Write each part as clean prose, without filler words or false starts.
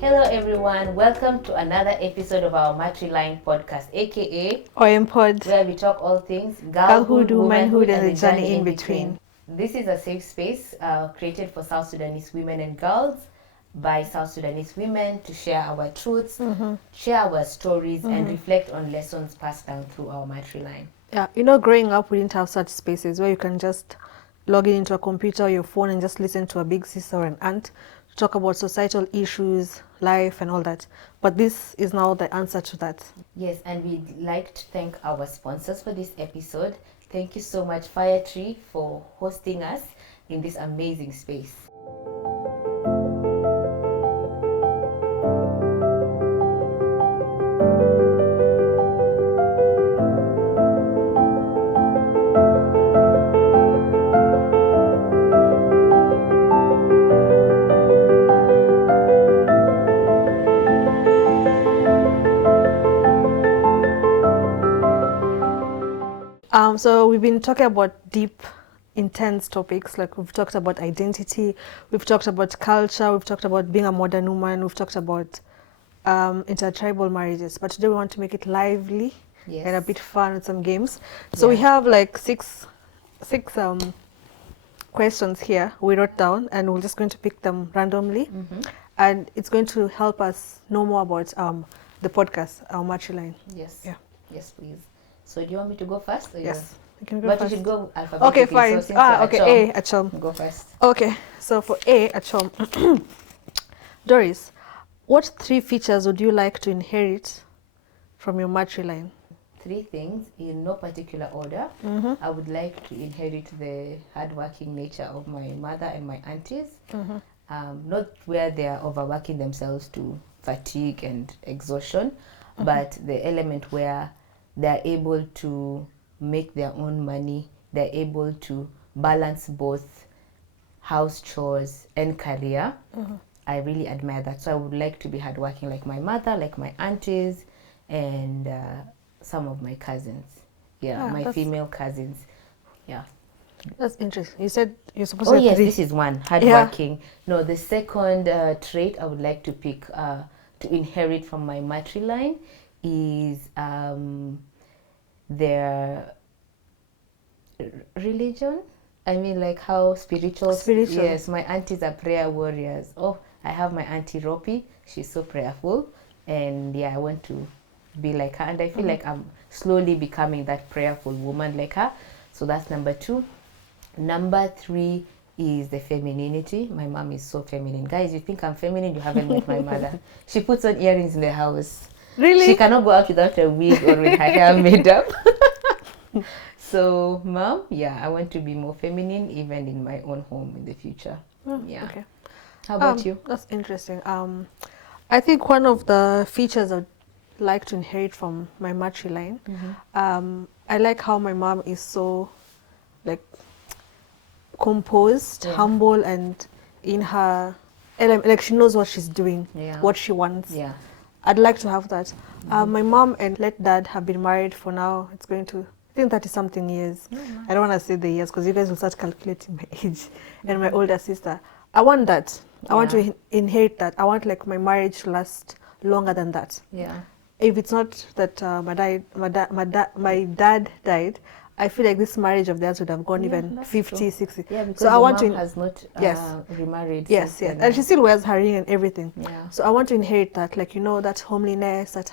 Hello everyone, welcome to another episode of our Matriline Podcast, aka Ayen Pod, where we talk all things girlhood, womanhood, and the journey in between. This is a safe space created for South Sudanese women and girls by South Sudanese women to share our truths, share our stories, and reflect on lessons passed down through our Matriline. Yeah, growing up, we didn't have such spaces where you can just log in into a computer or your phone and just listen to a big sister or an aunt to talk about societal issues, life, and all that. But this is now the answer to that. Yes, and we'd like to thank our sponsors for this episode. Thank you so much, Firetree, for hosting us in this amazing space. So we've been talking about deep, intense topics. Like we've talked about identity, we've talked about culture, we've talked about being a modern woman, we've talked about intertribal marriages. But today we want to make it lively and a bit fun with some games. So we have like six questions here we wrote down, and we're just going to pick them randomly. And it's going to help us know more about the podcast, Our Matriline. Yes. Yeah. Yes, please. So do you want me to go first? Or Yes. You can go but first. you should go alphabetically. Okay, fine. So A, Achom. Go first. Okay, so for A, Achom. Doris, what 3 features would you like to inherit from your matriline? 3 things in no particular order. I would like to inherit the hardworking nature of my mother and my aunties. Not where they are overworking themselves to fatigue and exhaustion, but the element where they're able to make their own money, they're able to balance both house chores and career. I really admire that. So I would like to be hardworking like my mother, like my aunties, and some of my cousins. My female cousins. Yeah. That's interesting. You said you're supposed Oh to have yes, 3. this is one, hardworking. No, the second trait I would like to pick to inherit from my matriline is their religion. I mean, like how spiritual. Yes, my aunties are prayer warriors. Oh, I have my auntie Ropi. She's so prayerful, and I want to be like her. And I feel like I'm slowly becoming that prayerful woman like her. So that's number 2. Number 3 is the femininity. My mom is so feminine. Guys, you think I'm feminine? You haven't met my mother. She puts on earrings in the house. Really? She cannot go out without a wig or with her hair made up. So, Mom, I want to be more feminine even in my own home in the future. Okay. How about you? That's interesting. I think one of the features I'd like to inherit from my matriline, I like how my mom is so like composed, humble, and in her like she knows what she's doing, what she wants. I'd like to have that. My mom and late dad have been married for now. It's going to, I think, 30-something years. I don't want to say the years because you guys will start calculating my age. And my older sister. I want that. I want to inherit that. I want like my marriage to last longer than that. If it's not that my dad died, I feel like this marriage of theirs would have gone even 50, true. 60. Yeah, because so I want to has not remarried. Yes, and she still wears her ring and everything. So I want to inherit that, like that homeliness, that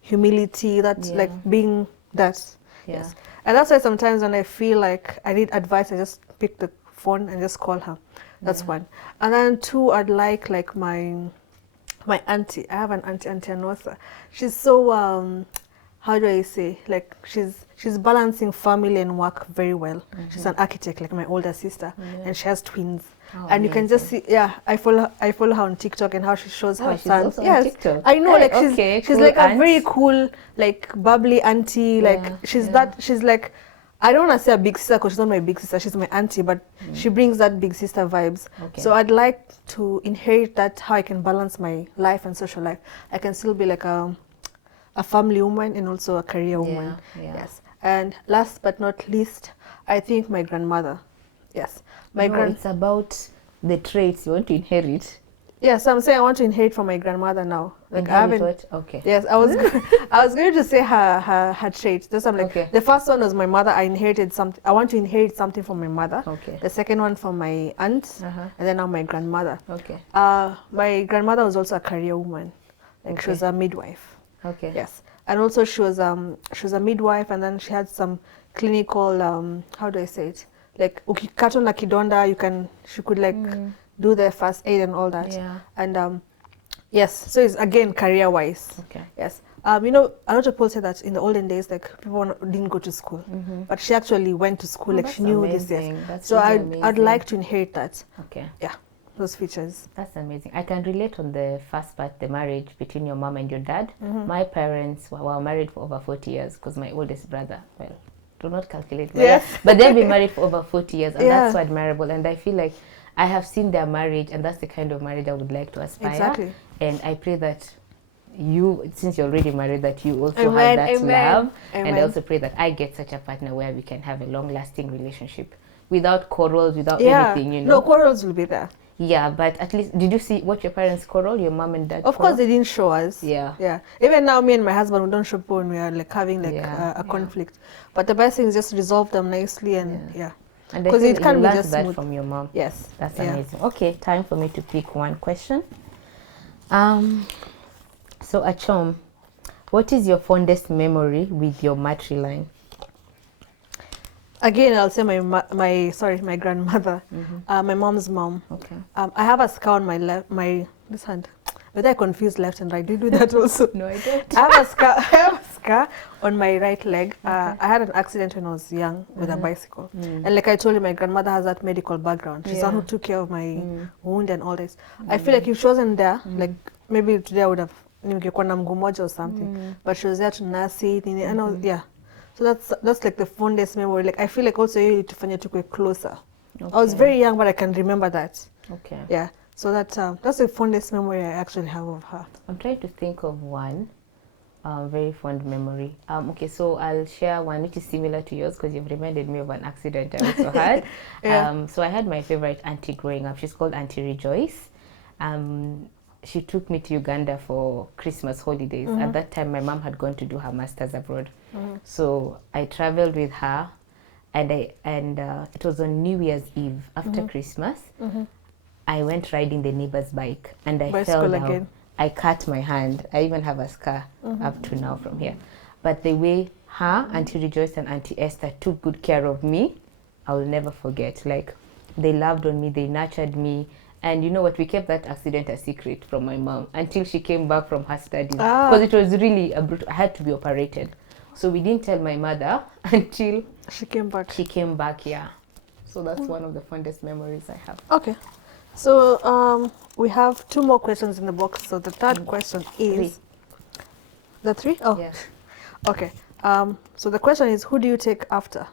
humility, that like being that. Yes, and that's why sometimes when I feel like I need advice, I just pick the phone and just call her. That's one. And then 2, I'd like my auntie. I have an auntie Anosa. She's so how do I say, like she's balancing family and work very well. She's an architect like my older sister, and she has twins. And you can just see, I follow her on TikTok and how she shows her sons. Yes, TikTok. I know, like she's cool like aunt. a very cool, like bubbly auntie. Like she's like, I don't want to say a big sister because she's not my big sister. She's my auntie, but she brings that big sister vibes. So I'd like to inherit that, how I can balance my life and social life. I can still be like a family woman and also a career woman. Yes. And last but not least, I think my grandmother. Yes. It's about the traits you want to inherit. Yeah, so I'm saying I want to inherit from my grandmother now. Like I haven't. What? Okay. Yes, I was going to say her traits. Just I'm like Okay. the first one was my mother. I inherited something. I want to inherit something from my mother. Okay. The second one from my aunt, and then now my grandmother. Okay. My grandmother was also a career woman. Like she was a midwife. Okay. Yes, and also she was a midwife, and then she had some clinical how do I say it? Like ukikatwa na kidonda, she could like do the first aid and all that. Yeah. And yes, so it's again career wise. Okay. Yes. You know, a lot of people say that in the olden days, like people didn't go to school, but she actually went to school. Like she knew amazing. this. Yes. That's So really I'd like to inherit that. Okay. Yeah, those features. That's amazing. I can relate on the first part, the marriage between your mom and your dad. My parents were married for over 40 years because my oldest brother, well, do not calculate, but they've been married for over 40 years, and that's so admirable. And I feel like I have seen their marriage, and that's the kind of marriage I would like to aspire. Exactly. And I pray that you, since you're already married, that you also have that love. And I also pray that I get such a partner where we can have a long-lasting relationship without quarrels, without anything, you know. No, quarrels will be there. Yeah, but at least, did you see what your parents quarrel, your mom and dad Of course, they didn't show us. Yeah. Yeah. Even now, me and my husband, we don't show up when we are like having like a conflict. But the best thing is just resolve them nicely and And because it can be just that smooth. from your mom. Yes. That's amazing. Okay, time for me to pick one question. So Achom, what is your fondest memory with your Matriline? Again, I'll say my grandmother, my mom's mom. Okay. I have a scar on my this hand. Whether I confuse left and right, do you do that also? No, I don't. I have a scar on my right leg. I had an accident when I was young with a bicycle. And like I told you, my grandmother has that medical background. She's the one who took care of my wound and all this. I feel like if she wasn't there, like maybe today I would have ningekuwa na mguu moja or something. But she was there to nurse it. And so that's like the fondest memory. Like I feel like also you tufanya tukwe closer. Okay. I was very young, but I can remember that. Okay. Yeah. So that's the fondest memory I actually have of her. I'm trying to think of one very fond memory. Okay, so I'll share one which is similar to yours because you've reminded me of an accident I also had. So I had my favorite auntie growing up. She's called Auntie Rejoice. She took me to Uganda for Christmas holidays. At that time, my mom had gone to do her master's abroad. So I traveled with her, and it was on New Year's Eve after Christmas. I went riding the neighbor's bike, and I fell down. Again. I cut my hand. I even have a scar up to now from here. But the way her, Auntie Rejoice and Auntie Esther took good care of me, I will never forget. Like, they loved on me, they nurtured me. And you know what, we kept that accident a secret from my mom until she came back from her studies. Because it was really I had to be operated. So we didn't tell my mother until she came back. So that's one of the fondest memories I have. Okay. So we have 2 more questions in the box. So the third question is 3. The 3? Oh. Yeah. Okay. So the question is, who do you take after?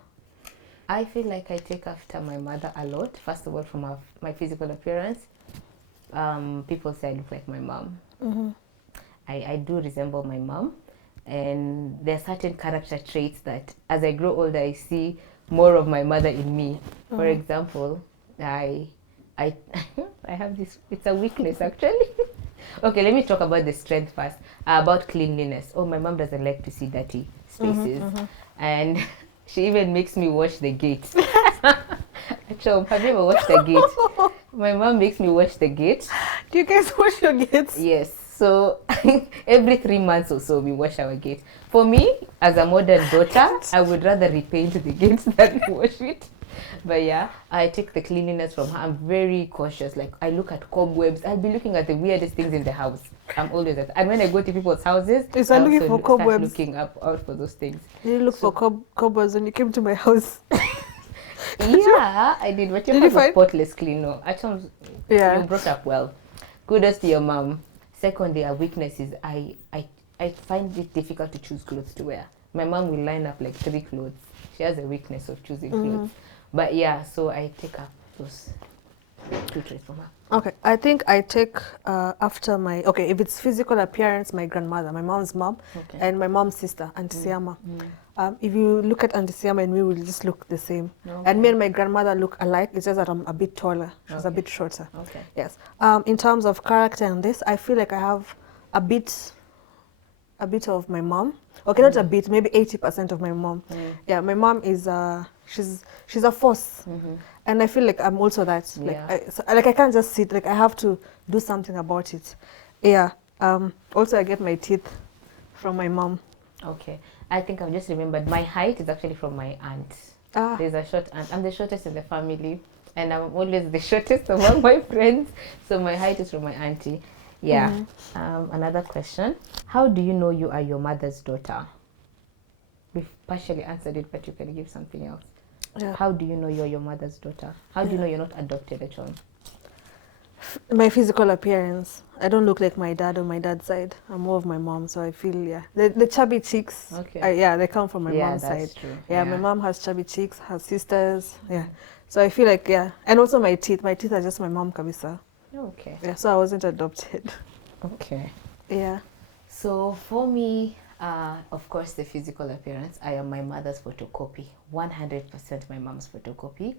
I feel like I take after my mother a lot. First of all, from my physical appearance. People say I look like my mom. I do resemble my mom. And there are certain character traits that as I grow older, I see more of my mother in me. For example, I have this, it's a weakness actually. Okay, let me talk about the strength first. About cleanliness. Oh, my mom doesn't like to see dirty spaces. And she even makes me wash the gate. Achom, have you ever washed the gate? My mom makes me wash the gate. Do you guys wash your gates? Yes. So every 3 months or so, we wash our gate. For me, as a modern daughter, I would rather repaint the gates than wash it. But yeah, I take the cleanliness from her. I'm very cautious. Like, I look at cobwebs. I'll be looking at the weirdest things in the house. I'm always at. And when I go to people's houses, I looking for cobwebs. Looking out for those things. You look for cobwebs when you came to my house. Yeah, I did. But your house was spotless clean. No, actually, you brought up well. Kudos to your mom. Secondly, a weakness is I find it difficult to choose clothes to wear. My mom will line up like 3 clothes. She has a weakness of choosing clothes. But yeah, so I take up those 2 traits from her. Okay, I think I take after if it's physical appearance, my grandmother, my mom's mom, and my mom's sister, Auntie Siama. If you look at Auntie Siama and me, we'll just look the same. Okay. And me and my grandmother look alike. It's just that I'm a bit taller. She's a bit shorter. Okay. Yes. In terms of character and this, I feel like I have a bit of my mom. Okay, not a bit, maybe 80% of my mom. Yeah, my mom is she's a force, and I feel like I'm also that. Like I can't just sit. Like I have to do something about it. Yeah. Also, I get my teeth from my mom. Okay, I think I've just remembered my height is actually from my aunt. There's a short aunt. I'm the shortest in the family, and I'm always the shortest among my friends. So my height is from my auntie. Yeah. Another question. How do you know you are your mother's daughter? We've partially answered it, but you can give something else. Yeah. How do you know you're your mother's daughter? How do you know you're not adopted at all? My physical appearance. I don't look like my dad on my dad's side. I'm more of my mom, so I feel, the chubby cheeks. Okay. They come from my mom's side. True. Yeah, my mom has chubby cheeks, has sisters. Yeah. So I feel like, and also my teeth. My teeth are just my mom, kabisa. Okay. Yeah, so I wasn't adopted. Okay. Yeah. So for me, of course, the physical appearance, I am my mother's photocopy. 100% my mom's photocopy.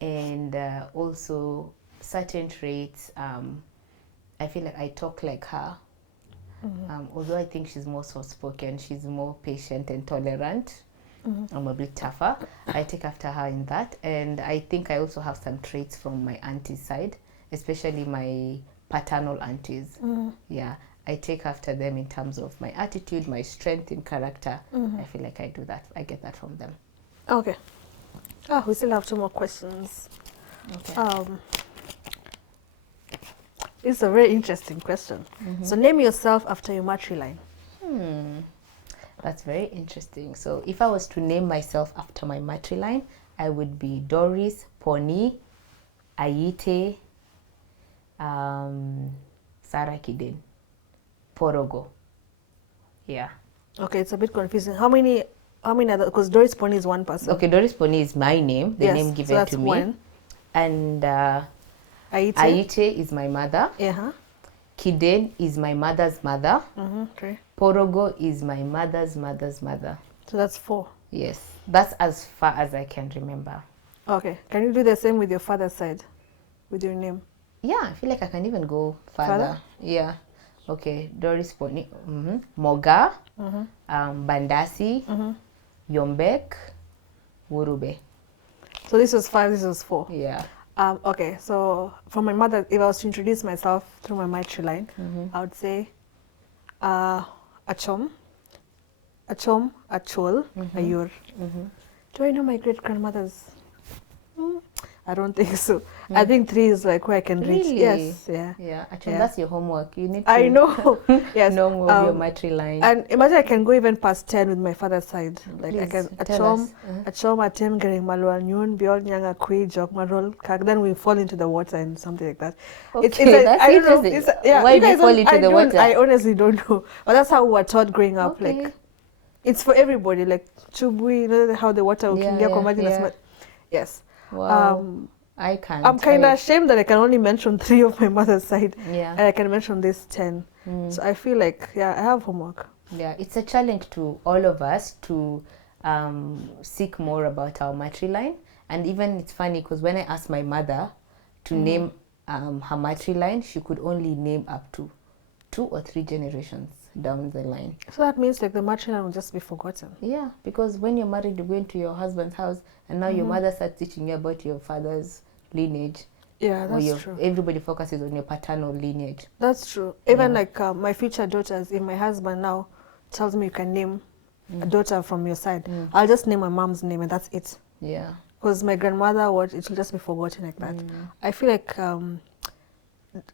And also certain traits, I feel like I talk like her. Although I think she's more soft-spoken, she's more patient and tolerant. I'm a bit tougher. I take after her in that. And I think I also have some traits from my auntie's side, especially my paternal aunties. Yeah, I take after them in terms of my attitude, my strength in character. I feel like I do that. I get that from them. Okay. We still have 2 more questions. Okay. It's a very interesting question. So name yourself after your matriline. That's very interesting. So if I was to name myself after my matriline, I would be Doris, Poni, Ayite, Sarah Kiden, Porogo. Yeah. Okay, it's a bit confusing. How many other, because Doris Poni is one person. Okay, Doris Poni is my name, the name given that's to me. one. And Ayite is my mother. Uh-huh. Kiden is my mother's mother. Okay. Porogo is my mother's mother's mother. So that's 4. Yes, that's as far as I can remember. Okay. Can you do the same with your father's side, with your name? Yeah, I feel like I can even go further. Yeah. Okay, Doris Poni, Moga, Bandasi, Yombek, Wurube. So this was 5, this was 4. Yeah. Okay, so for my mother, if I was to introduce myself through my matriline, I would say Achom, Achol, Ayur. Do I know my great-grandmothers? I don't think so. I think 3 is like where I can reach. Yes, Yeah, actually, that's your homework. You need to I know. Yes. know more of your matriline. And imagine I can go even past 10 with my father's side. Like Please, I can tell us. Achom, Atem, Garang, Malwal, Nyun, Biol, Nyanga, Kui, Jok, Marol, Kag. Then we fall into the water and something like that. Okay, that's I don't know. interesting. Why do you fall into the water? I honestly don't know. But that's how we were taught growing up. Okay. Like, it's for everybody. Like, Chubui, you know how the water will Yes. Wow. I can't. I'm kind of ashamed that I can only mention 3 of my mother's side. Yeah. And I can mention this 10. So I feel like, I have homework. Yeah, it's a challenge to all of us to seek more about our matriline. And even it's funny because when I asked my mother to name her matriline, she could only name up to 2 or 3 generations down the line. So that means like the matriline will just be forgotten. Yeah, because when you're married, you go into your husband's house and now your mother starts teaching you about your father's lineage. Yeah, that's true. Everybody focuses on your paternal lineage. That's true. Even like my future daughters, if my husband now tells me you can name a daughter from your side, I'll just name my mom's name and that's it. Yeah. Because my grandmother, it will just be forgotten like that. I feel like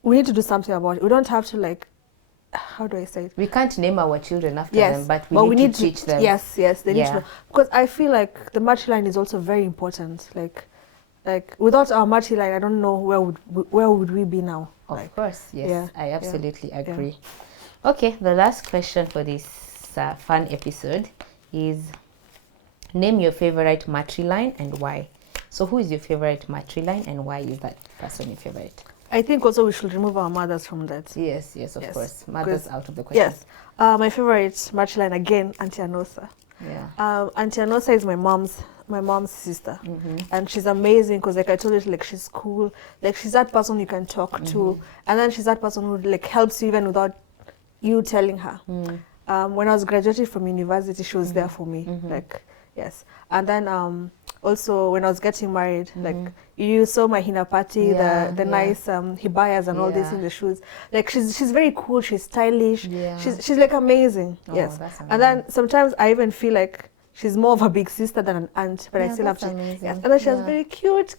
we need to do something about it. We don't have to like, how do I say it? We can't name our children after them, but we need to teach them. Yes, they need to know. Because I feel like the matriline is also very important. Like without our matriline, I don't know where would we be now. Of course, yes, yeah, I absolutely agree. Yeah. Okay, the last question for this fun episode is name your favorite matriline and why. So who is your favorite matriline and why is that person your favorite? I think also we should remove our mothers from that. Yes, of course. Mothers out of the question. Yes. My favorite matriline again, Auntie Anosa. Auntie Anosa is my mom's sister, and she's amazing because, like I told you, like she's cool, like she's that person you can talk to, and then she's that person who like helps you even without you telling her. When I was graduating from university, she was there for me, like yes. And then also when I was getting married, like you saw my hina party, the nice hibayas and all this in the shoes. Like she's very cool, she's stylish, she's like amazing. Yes. And then sometimes I even feel like she's more of a big sister than an aunt, but I still have to. Yes. And then she has very cute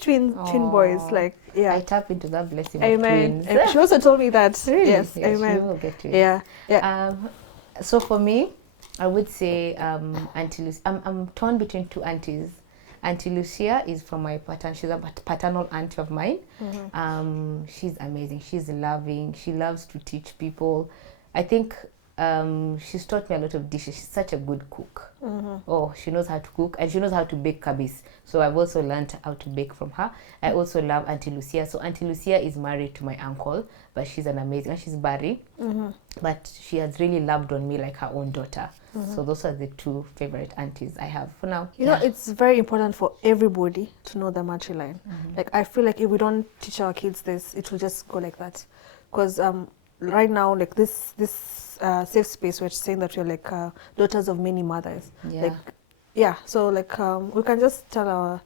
twin boys. Like I tap into that blessing. Amen. Of twins. She also told me that. Really? Yes. Yes, amen. She will get to it. Yeah. So for me, I would say Auntie Lucia. I'm torn between two aunties. Auntie Lucia is from my she's a paternal aunt of mine. She's amazing. She's loving. She loves to teach people. I think she's taught me a lot of dishes. She's such a good cook. Oh, she knows how to cook, and she knows how to bake kabis. So I've also learned how to bake from her. I also love Auntie Lucia. So Auntie Lucia is married to my uncle, but she's an amazing, she's Bari, but she has really loved on me like her own daughter. So those are the two favorite aunties I have for now. You know, it's very important for everybody to know the Matrilineage. Like I feel like if we don't teach our kids this, it will just go like that. Because right now, like this safe space, we're saying that we're like daughters of many mothers. So like we can just tell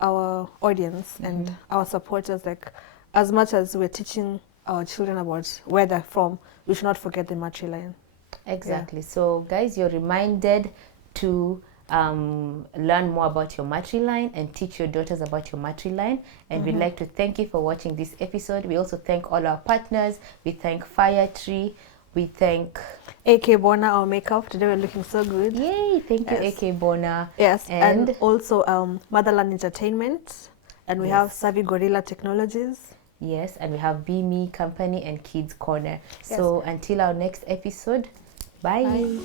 our audience and our supporters, like as much as we're teaching our children about where they're from, we should not forget the Matrilineage. Exactly. So guys, you're reminded to learn more about your Matrilineage and teach your daughters about your Matrilineage. And we'd like to thank you for watching this episode. We also thank all our partners. We thank Firetree. We thank AK Bona, our makeup. Today we're looking so good. Yay! Thank you, AK Bona. Yes, and also Motherland Entertainment. And we have Savvy Gorilla Technologies. Yes, and we have Be Me Company and Kids Corner. So until our next episode, bye.